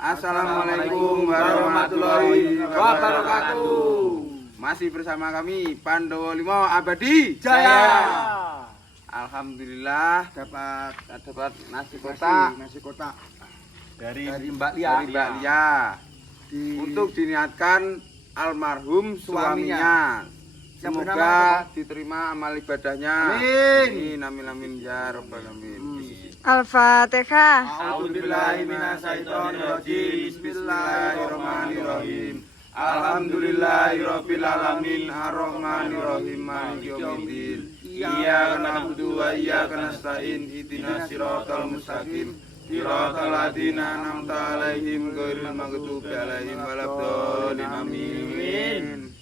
Assalamualaikum warahmatullahi wabarakatuh. Masih bersama kami Pandowo Limo Abadi Jaya. Alhamdulillah dapat nasi kotak dari Mbak Lia. Untuk diniatkan almarhum suaminya. Semoga diterima amal ibadahnya. Amin. Amin ya rabbal alamin. Al-Fatihah. A'udzubillahi minasyaitonirrajim. Bismillahirrahmanirrahim. Alhamdulillahirabbil alamin arrahmanirrahim maliki yaumiddin. Iyyaka na'budu wa iyyaka nasta'in ihdinas siratal mustaqim. Siratal ladzina an'amta 'alaihim ghairil maghdubi 'alaihim waladdallin. Amin.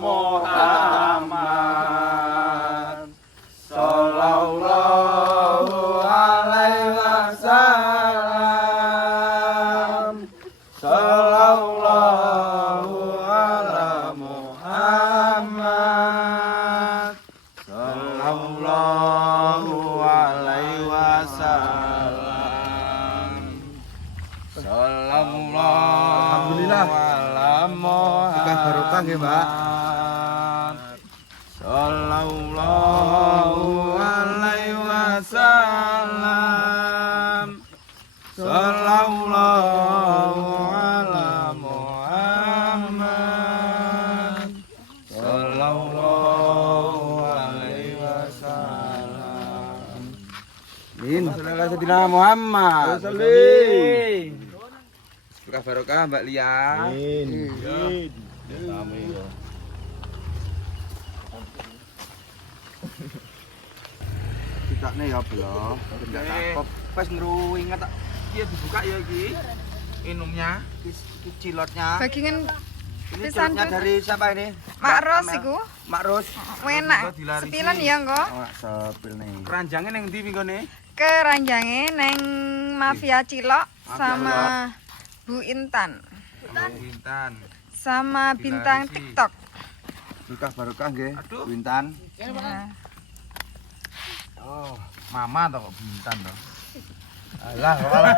Muhammad sallallahu alaihi wasallam. Sallallahu ala Muhammad sallallahu alaihi wasallam. Sallallahu ala Muhammad barokah nggih, Mbak. Sallallahu alaihi wasallam. Sallallahu ala Muhammad sallallahu alaihi wasallam. Amin. Sayyidina Muhammad. Berkah barokah Mbak Lia. Amin. Amin. Dikakne ya blo, enggak takop. Pas ngruwing tak iya dibuka ya iki. Minumnya, cilotnya. Bagingan Ini pisan cilotnya dari siapa ini? Mak Ros iku. Mak Ros. Enak. Sepilan ya engko. Oh, sepil nih. Keranjangnya neng ndi mingkone? Keranjange neng Mafia Cilok sama Bu Intan. Bintan. Sama bintang TikTok. Berkah barokah nggih, Bintan. Ya. Oh, mama toh kok Bintan toh. Alah, alah.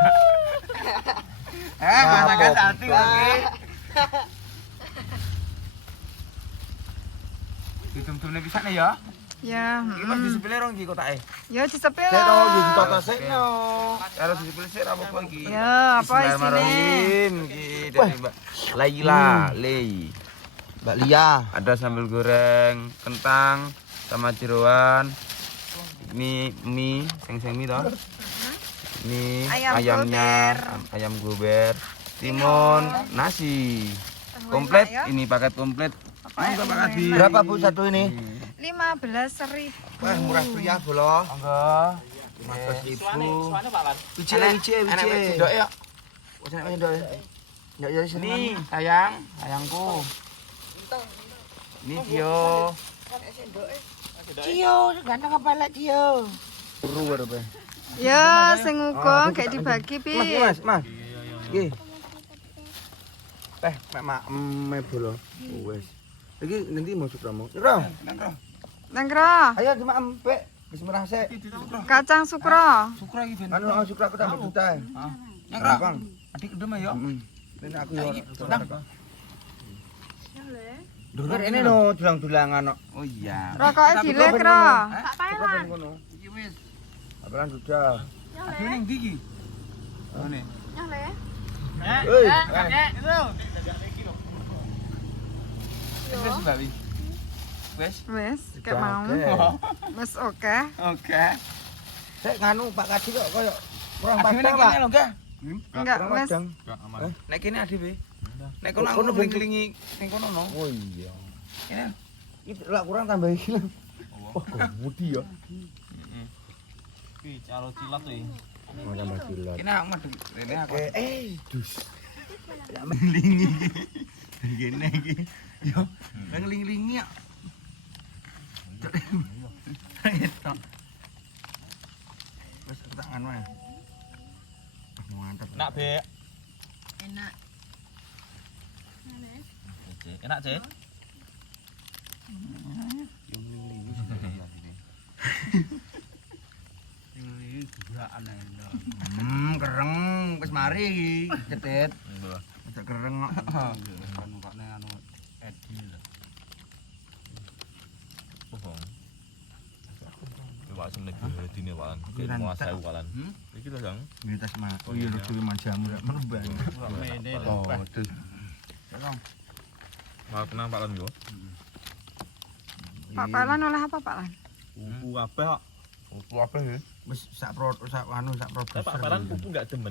Mana kan hati lagi. Ditum-tumne pisane ya. Ya. Iki pas disepile rong iki kotake. Ya disepil. Saya tahu di kota sekno. Harus disepile sik apa iki? Ya, apa isine? Bismillahirrahmanirrahim. Iki dari Mbak Laila, Mbak Lia. Ada sambal goreng, kentang sama jeroan. Ini mie, seng-seng mie toh. Ini ayamnya, ayam gober, timun, nasi. Komplit, ini paket komplit. Berapa Bu satu ini? 15.000. Wah, murah meriah bolo. Monggo. 15.000. Wije. Sendok ya. Sendok ya. Ya sini, sayangku. Ini Cio. Cio, ganteng apa lek Cio? Turu berapa? Ya, sing uga gak dibagi, Pi. Mas. Nggih. Mek bolo. Wes. Iki nanti mau sukramu. Ro. Nengkro. Ayo ki mak empek. Bismillah sik. Kacang sukro. Sukra iki ben. Anu sukra aku tambah juta. Nang Bang. Adik gedem ya. Ini aku yo. Dengar ini no dulang-dulangan no. Oh iya. Rokoke dilek, Ro. Tak paelan. Iki wis. Apalan sudah. Aduh ning ndi iki? Ngene. Nyah le. Hei, kakek itu. Wis Mbak Wi. Wes, kayak mau. Wes oke. Oke. Sik nganu Pak Kadi kok koyo kurang padang, Pak. Lho, nggih. Enggak, wes. Enggak aman. Nek kene Adi, nek kono bengklingi ning kono no. Oh iya. Ini iki lak kurang tambah iki lho. Wah, mudi ya. Heeh. Iki calo cilat iki. Oh, tambah cilat. Kene aku madhep rene aku. Dus. Ya menglingi iki. Kene iki. Yo, ngling-lingi ya. Ayo. Wes tangan wae. Mantap. Enak, Bek. Enak. Enak, Cek. Kereng mari iki cetit. Aja kereng kok. Kan kene anu Edi lho. Coba semenit dine walan. Mau saya walan. Iki lho, Jang. Mitas mah. Oh iya lucu manjamu rek menembang. Mene Oh, lho. aduh. Mau kenang Pak Lan yo. Pak Palan oleh apa Pak Lan? Pupu kabeh kok. Pupu apa ya? Wis sak anu sak produser. Pak Lan pupu enggak demen.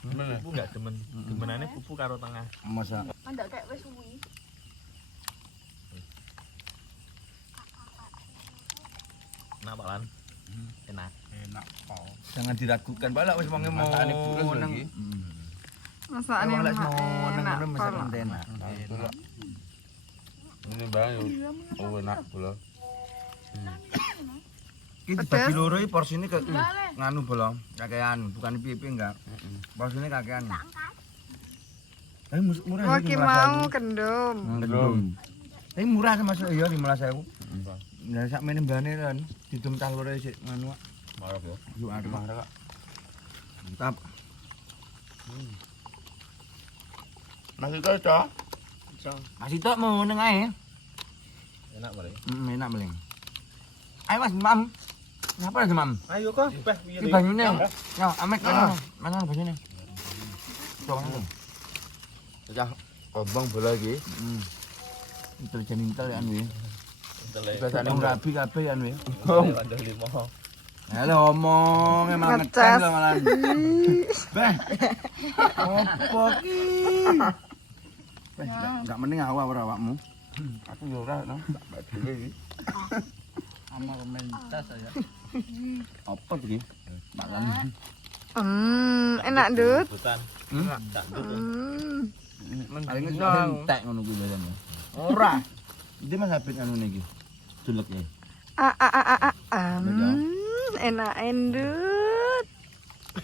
Gimana? Pupu enggak demen. Demenane pupu karo tengah. Masa Ndak kayak wis suwi. Nah, Pak Lan. Enak. Enak kok. jangan diragukan Pak, lek wis wong mau Masakane bulus lho nang iki. Masakane wong lek mau enak. nang ngono masak Pak. enak. Ini bang yo. Oh enak pula. Iki dibagi loro iki porsine ke nganu bolong, kakean, bukan pipi enggak. Porsine kakean. Murah Wah, iki ki mau kendum. Gendum. Ini murah termasuk ya 15.000. Lah sak mene mbane kan didum cah loro sik nganu. Marah yo. Yo arep. Mantap. Masih cocok. Masih tok mau neng ae. Enak boleh. Enak meleng. Ayo Mas, Mam. Ngapa aja Mam? Ayo kok, beh piye Iki banyune. Yo, amek mana banyune. Coba ngono. Cah kombang bola iki. Intelijen intel ya anu ya. Telek. Biasane wong rabi kabeh ya anu ya. Wadah 5. Halo omong emang Ngecas. ngetes lah malah. Beh. Opo ki? Beh, enggak mending awakmu. Aku yo ora no. Tak dhewe iki. Amar mentas ya. Apa iki? Makan. Enak Dut. Hutan. Tak dut. Paling entek ngono kuwi biasane. Ora. Iki Mas Habib anu niki. Julek ya. Enak Dut.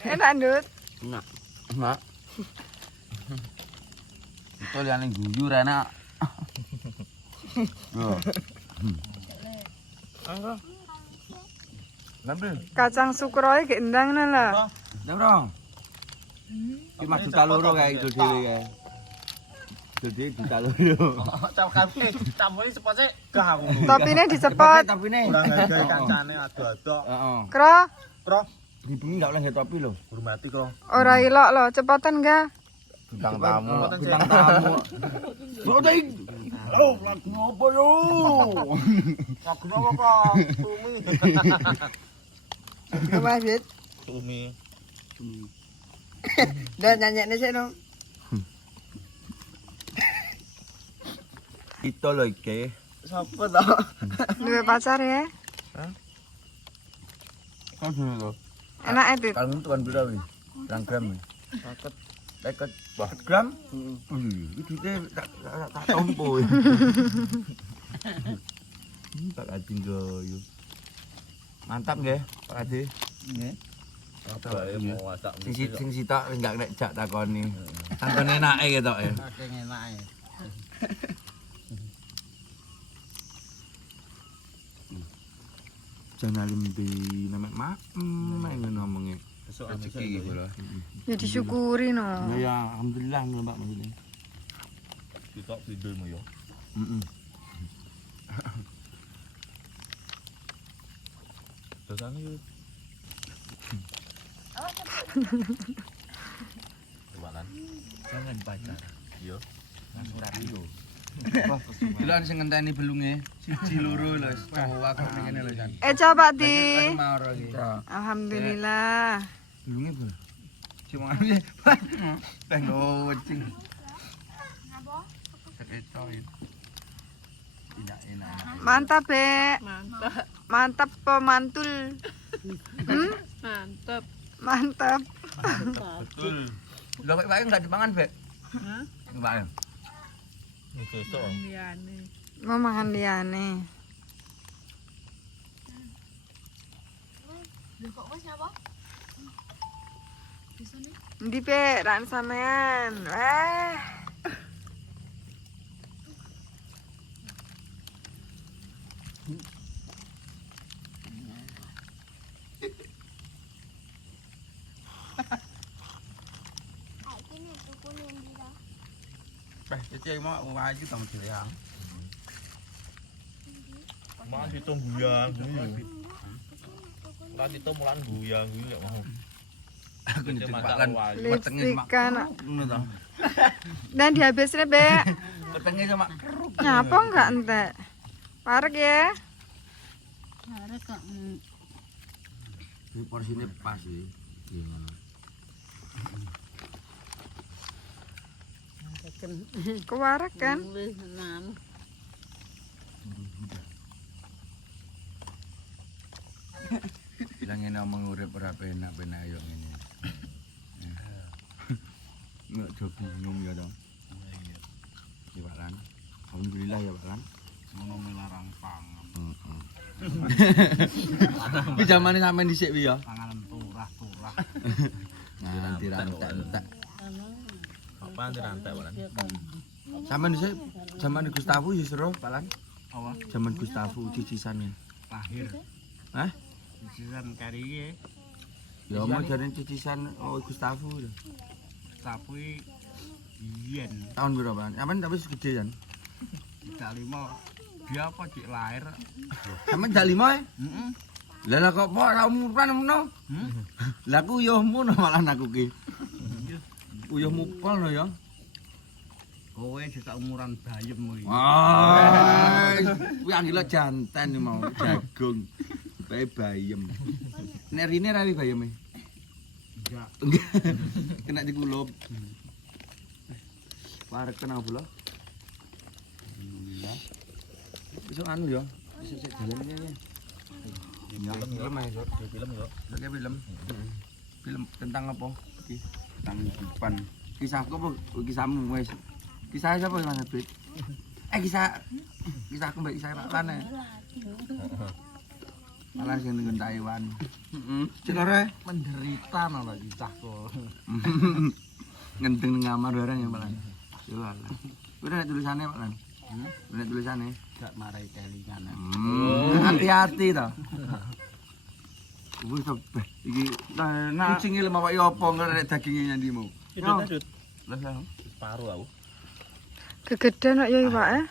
Enak Dut. Enak. Itu liane guyur enak. Yo. Ngambil. Kacang sukroe gendang lah. Ya, Bro. Iki Mas juta loro kae itu dhewe kae. Jadi juta loro. Cak kabeh tampune sepose gah aku. Topine dicepot. Topine. Kurang hargai kancane ado-ado. Heeh. Kro, Bro, Di bengi enggak oleh nggae topi lho. hormati kok. ora ilok lo, cepetan ga? Bintang tamu. Bintang tamu. Kok tadi? Oh, lagu apa yo? Lagu apa kok? Tumi. Mas Dit. Tumi. Dan nyanyi sik no. Itu lho iki. Sopo to? Duwe pacar ya? Kan dulu lho. Enak Dit. Kalau tuan pira wi? 1 gram. 50 gram? Heeh. Iki duite tak tompo. Tak ajeng yo. Mantap nggih, Pak Adi. Nggih. Apa ya mau masak. Sing sitok enggak nek jak takoni. Takon enake ketok ya. Saking enake. Jangan limbi nama mak, ngono ngomongnya. Besok Rezeki gitu loh. Ya disyukuri no. Ya, alhamdulillah ngono Mbak maksudnya. Kita videomu yo. Heeh. Dosane yo. Jualan. Jangan pacar. Yo. Langsung radio. Wah, gila sing ngenteni belunge. Siji loro lho, cowok aku ngene lho kan. Coba Di. Mau iki. Alhamdulillah. Belunge bu. Cuma anu ya. Teh ngocing. Ngapa? Seketoin. Enak. Mantap, Be. Mantap pemantul. Mantap. Betul. Lho kok wae enggak dipangan, Bek? Hah? Enggak. Besok. Mau makan liane. Ndi Pe, ran sampean. Cece mau maju sama Ciliang. Mau ditung guyang guyu. Lah ditung mulan guyang guyu lek mau. Aku nyebakkan Lipstikan. ngono to. Dan dihabisin Be. Wetenge sama Nyapa enggak entek? Parek ya. Ini porsinya pas sih. Gimana? Kewarek kan? Bilangin omong urip ora penak-penak yo ngene. Nggak do bingung ya dong. Iya Pak Lan. Alhamdulillah ya Pak Lan. Ngono melarang pangan. Kuwi zamane sampean dhisik pi ya. Panganan turah-turah. Nah, nanti rantek-rantek. Apaan dirantai Pak Lan? Sampean dhisik zaman Gustavo ya seru Pak Lan. Apa? Zaman Gustavo cicisannya. Lahir. Hah? Cicisan kari Ya mau jane cicisan Gustavo lho. tapi yen Tahun piro Pak Lan? Sampean tapi segede kan. tidak lima dia apa dik lahir. Sampean jak 5 ya? Heeh. Lah kok po ora umuran ngono? Lah aku yo ngono malah aku ki. Uyuh mupol no ya. Kowe sisa umuran bayem kuwi. Wah, kuwi anggila jantan iki mau jagung. Bae bayem. Nek rine rawi bayeme. Enggak. Kena dikulup. Parek kena pula. Besok anu ya. Besok jalan ini. Ya, film aja, film yo. Oke, film. Film tentang apa? Iki tentang kehidupan. Kisahku apa kisahmu wis? Kisah siapa Mas Abid? Kisahku mbak kisah Pak Lan. Malah sing ning Taiwan. Heeh. Cilore Menderita nang kisahku. ngendeng ning kamar bareng ya Pak Lan. Yo lah. Kuwi nek tulisane Pak Lan. Nek tulisane Gak marai kelingan. hati-hati to. Wis iki kucinge lemah wae apa nek daginge nyandimu. Sudut. Lah ya. Separuh aku. Kegedean kok ya Pak ya.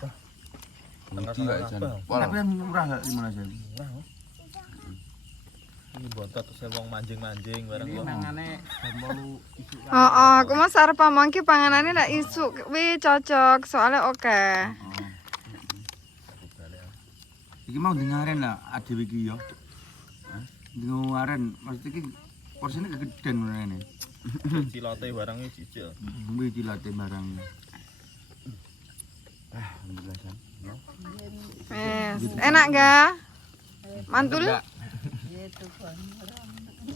Tapi yang murah enggak 15.000? Ini bontot terus wong manjing-manjing bareng Iki kok. nangane jam 8 isuk. Oh, aku mau arep pamangki panganane lek isuk kuwi cocok soalnya oke. Iki mau dengaren lah adewe iki ya. Dengaren maksud iki porsine kegedean ngono ngene. Cilote barang iki cicil. Kuwi cilate barang. Alhamdulillah san. Wes, enak enggak? Mantul?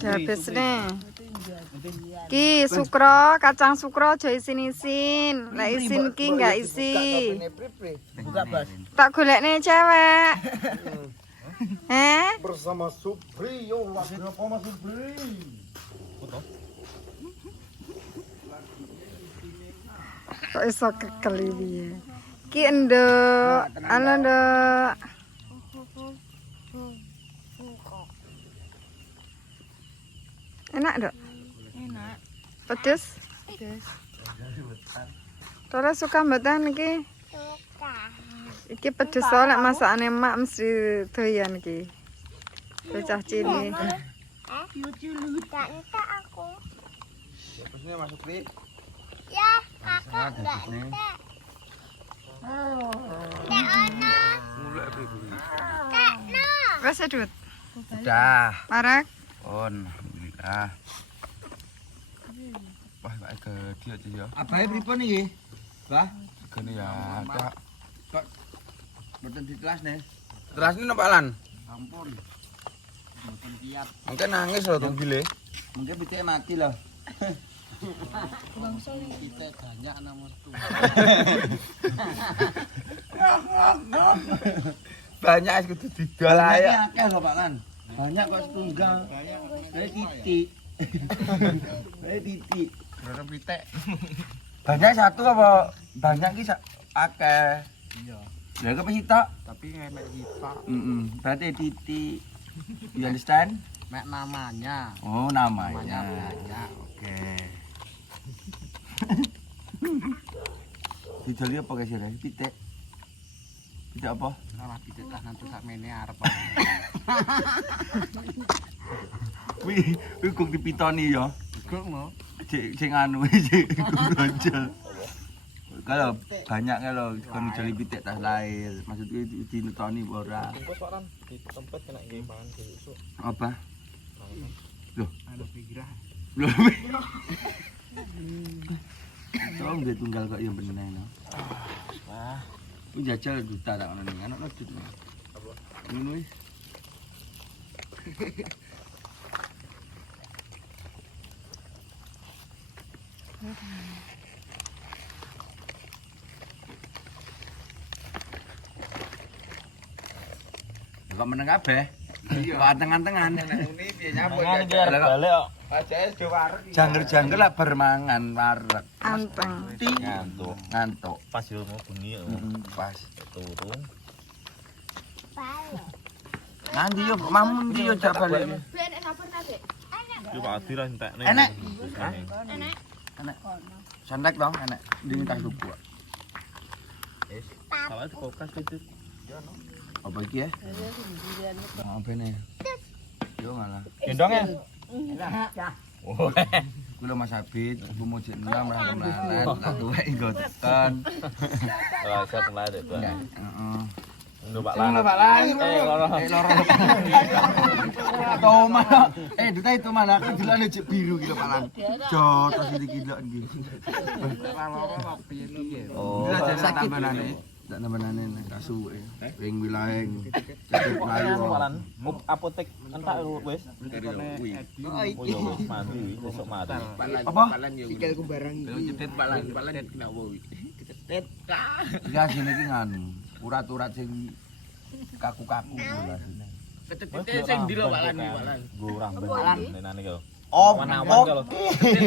Habis nih. Ki sukro, kacang sukro aja isin-isin. Lek isin ki enggak isi. Buka Bas. Tak golekne cewek. Bersama Supri yo lagi apa Mas Supri? Kok iso kekeli piye? Ki enduk, anu nduk. Enak, Dok? Enak. Pedes? Pedes. Tora suka mboten iki? Suka. Iki pedes soalnya masakane mak mesti doyan iki. Bocah cilik. Enggak entek aku. Terusnya masuk Pi. Ya, aku enggak entek. Entek ono. Mulai Pi. Entek no. Wes sedut. Udah. Parek. Alhamdulillah. Wah, Pak gede aja ya. Abahe pripun iki? Bah, gene ya. Kok mboten ditelas nih. Telas ini Pak Lan. Ampun. Mboten kiat. Mungkin nangis loh tuh bile. Mungkin pitike mati loh. Kita banyak nama tuh. Banyak es kudu didol ae. Akeh lho Pak Lan. Banyak kok setunggal. Kayak titik. Kayak titik. Berapa pitek? Banyak satu apa? Banyak ki akeh. Iya. Lah kok sitok? Tapi emek kita. Berarti titik. You understand? Mek namanya. Oh, namanya. Banyak. Oke. Dijoli apa guys ya? Pitik. Pitik apa? Ora pitik tak ngantuk sakmene arep. Wih kok dipitoni ya. Kok mau? Cek anu cek gonjol. Kalau banyak kalau kon jeli pitik tas lahir, maksudnya dinutoni ora. Bungkus Pak Ran, di tempat kena nggih mangan besok. Apa? Anu pikiran. Loh. Tolong dia tunggal kok yang bener no. Wah, Ku jajal duta tak ngono ning anak dut. apa? Ngono wis. Kok meneng kabeh? Iya. Kok anteng-antengan. Ngene piye nyambut Mangan iki arep balik kok. Ajaes dhewe wareg. Jangger-jangger lah bermangan wareg. Anteng. Ngantuk. Ngantuk. Pas yo mau bengi yo. Pas. Turu. Balik. Nanti yo mamun ndi yo jak balik. Yo Pak Adi ra entekne. Enek. Enak. Enak. Sandak dong, enak. Di tas tuku. Salah di kulkas itu. Apa iki ya? Apa ini? Yo ngalah. Gendong ya? Kula Mas Abid, ibu mau cek enam lah kemarin, tak tuwek nggo tekan. Ora iso kenal dek, Pak. Heeh. Nduk Pak Lan. Loro. Loro. Toma. Duta itu mana? Aku dilane cek biru gitu Pak Lan. Jot tas iki gila iki. Loro kok piye-piye. Oh, Sakit banane. Tak nambah-nane kasuke. Ring wilayeng. Cek mlayu. Pak Lan. Apotek entak wis. Oh iya wis mati besok mati. Apa? Sikilku barang iki. Cetet Pak Lan kena wowi. Cetet. Ya sini iki nganu. Urat-urat sing kaku-kaku lho sini. Cetet sing ndi lho Pak Lan iki Pak Lan. Gue ramben nenane kalau. Oh, Wan-wan kalau.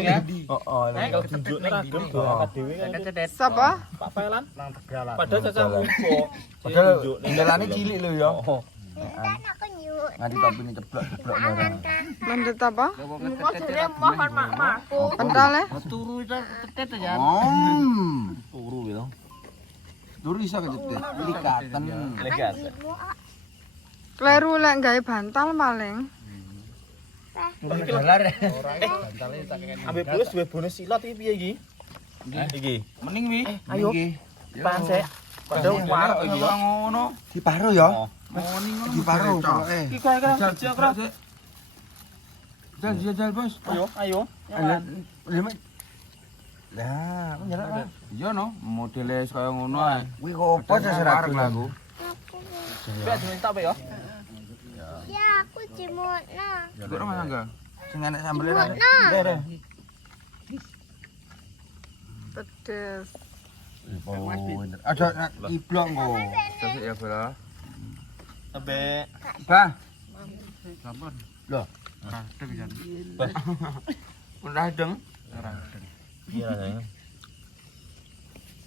ya. Oh, kalau tunjuknya ragam do akad dhewe kan. Sapa? Pak Pelan. Padahal cacah rupo. Padahal ndelane cilik lho ya. Entar aku nyuk. Nganti topine ceblok-ceblok ora. Mendet apa? Mohon makku. Pentol ya? Turu cetet ya. Turu gitu. Turu iso kecetet. Likaten. Legas. Kleru lek gawe bantal paling. Dalar. Ambek plus duwe bonus silat iki piye iki? Iki. Mending wi. Ayo. Pan sik. Padahal warek iki. Ora ngono. Diparo ya. Oh. Ngoni ngono. Diparo pokoke. Iki kira kecil kira. Jal bos. Ayo. Lah, aku nyelak lah. Iya no, modele kaya ngono ae. Kuwi kok apa seserake lagu? Mbak diminta apa ya? Ya aku cimutna. Kok ora mangga. Sing enek sambel ra. Cimutna. Pedes. Oh, ada iblok kok. Terus ya, Bro. Sampai Bah, Sampun. Loh. Kadeng jan. udah deng. iya rasanya.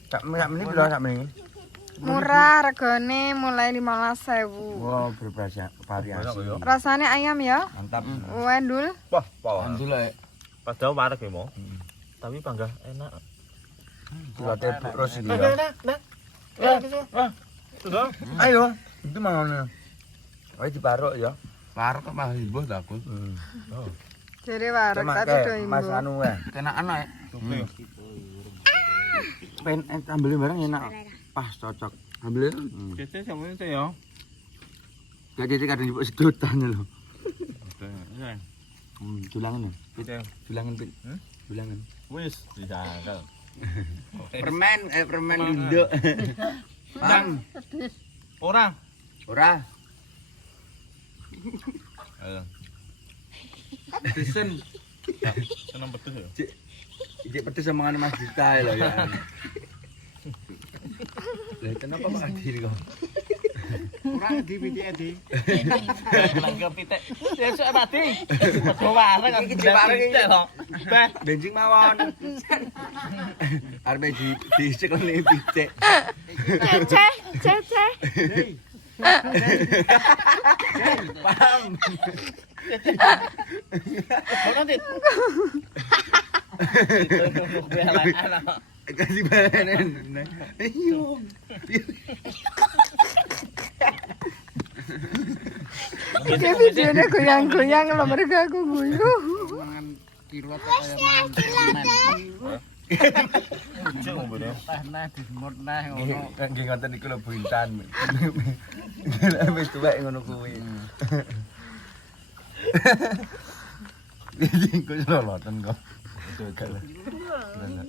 Sak menit piro sak menit? Murah regane mulai 15.000. Wah, bervariasi. Rasanya ayam ya? Mantap. Wendul. Wah, pawon. Alhamdulillah. Padahal wareg ya mau. Tapi panggah enak. Silate terus iki Nah, ya. nah. Sudah. Ayo, itu mana? Ayo diparok ya. Parek kok malah imbuh ta aku. Jadi wareg tapi do Mas imbu. anu ya. Kenakan ae. Pen ambilin bareng enak. Pas cocok. Ambil. Cece sampe itu ya. Gak jadi kadang ibu sedotan lho. Iya. Julangan ya. Gitu. Julangan pit. Julangan. Wis dijangkal. Permen induk. Bang, Orang. ora. Ayo. Desen. Seneng pedes ya. Iki pedes omongan Mas Dita lho ya. Lah kenapa Pak Adi kok? Ora di pitik di. Langga pitik. Sesuk Pak Di. Padha wareg kan. Iki wareg iki. Beh, Benjing mawon. Arep diisik kok ning pitik. Cece. Paham. kok nanti. Itu anak-anak. Kasih balen. Iyo. Oke, videonya goyang-goyang kalau mereka aku guyu. Mangan kilot kaya mangan. Cek ngombene. Teh neh disemut neh ngono. Nggih ngoten niku lho Bu Intan. Wis tuwek ngono kuwi. Iki kok loloten kok. Gak lah.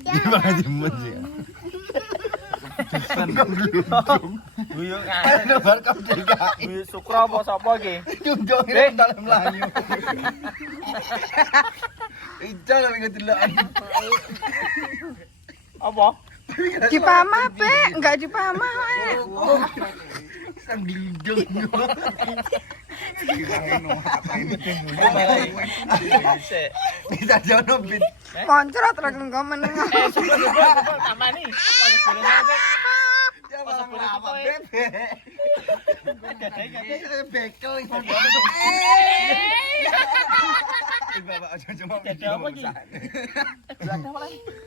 Gimana jemun sih? Guyu Ada bar kau juga. Guyu Sukra apa sapa iki? Jujur dalam Melayu. Ijal lagi delok. Apa? Dipamah, Pek. Enggak dipamah. Sang gludung. Sik. Bisa jono bit. Moncrot rek engko menengah. Sebel tamani. Pas boleh sampe. Jangan lama bebek. Bekel ngono. Bapak aja cuma Dada apa iki?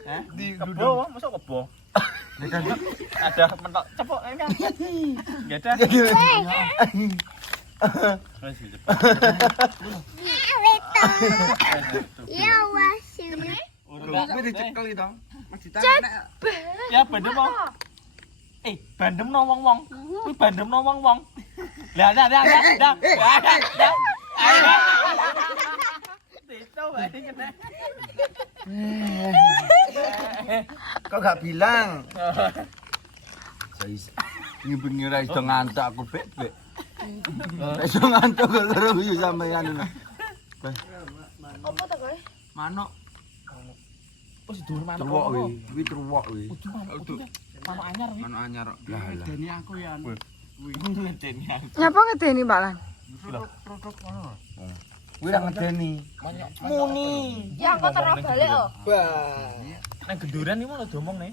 Hah? Di Kebo, masa kebo? Ada mentok cepok kan? Enggak ada. Wes cepet. Ya wasil. Kuwi dicekel itu. Mas ditarik nek Ya bandem wong. Bandem no wong-wong. Kuwi bandem no wong-wong. Lah. Itu bae kena. kok gak bilang. Sais. Bengi ora iso ngantuk aku bek-bek. Ora iso ngantuk kok terus yo sampeyan. Apa to kowe? Manuk Oh si dur manuk. truwok kuwi, kuwi truwok kuwi. Manuk anyar wi. Manuk anyar. Lah lah. Deni aku ya. Ngedeni aku. Nyapa ngedeni, Pak Lan? Produk ngono. Kuwi ra ngedeni. Muni. Ya kok terus balik oh. Nang genduran iki mau diomong nih.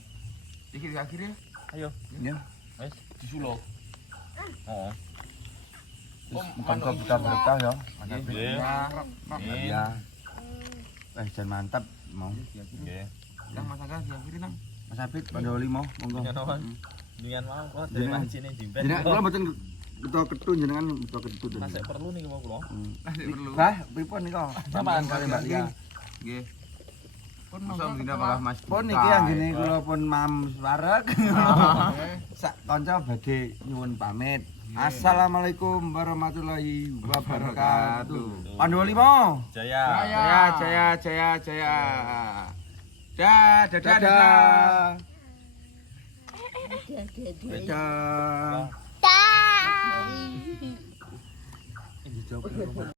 Iki akhirnya. Ayo. Ya. Wes disuluk. Oh. Muka buka-buka ya. Ada Nggih. ya. Jan mantap mau. Nggih. Nang Mas Aga diakhiri nang. Mas Abid pandoli mau monggo. Dengan mau kok Jenengan. dari sini jimpen. Jenengan kula mboten beto ketun jenengan beto ketun. Masih perlu nih mau kula. Perlu. Lah, pripun nika? Sampeyan kali Mbak Lia. Nggih. Pun monggo malah Mas. Pun iki anggene kula pun mam wareg. Sak kanca badhe nyuwun pamit. Assalamualaikum warahmatullahi wabarakatuh. Pandoli mau. Jaya. Jaya. Dadah. Dadah. Dah.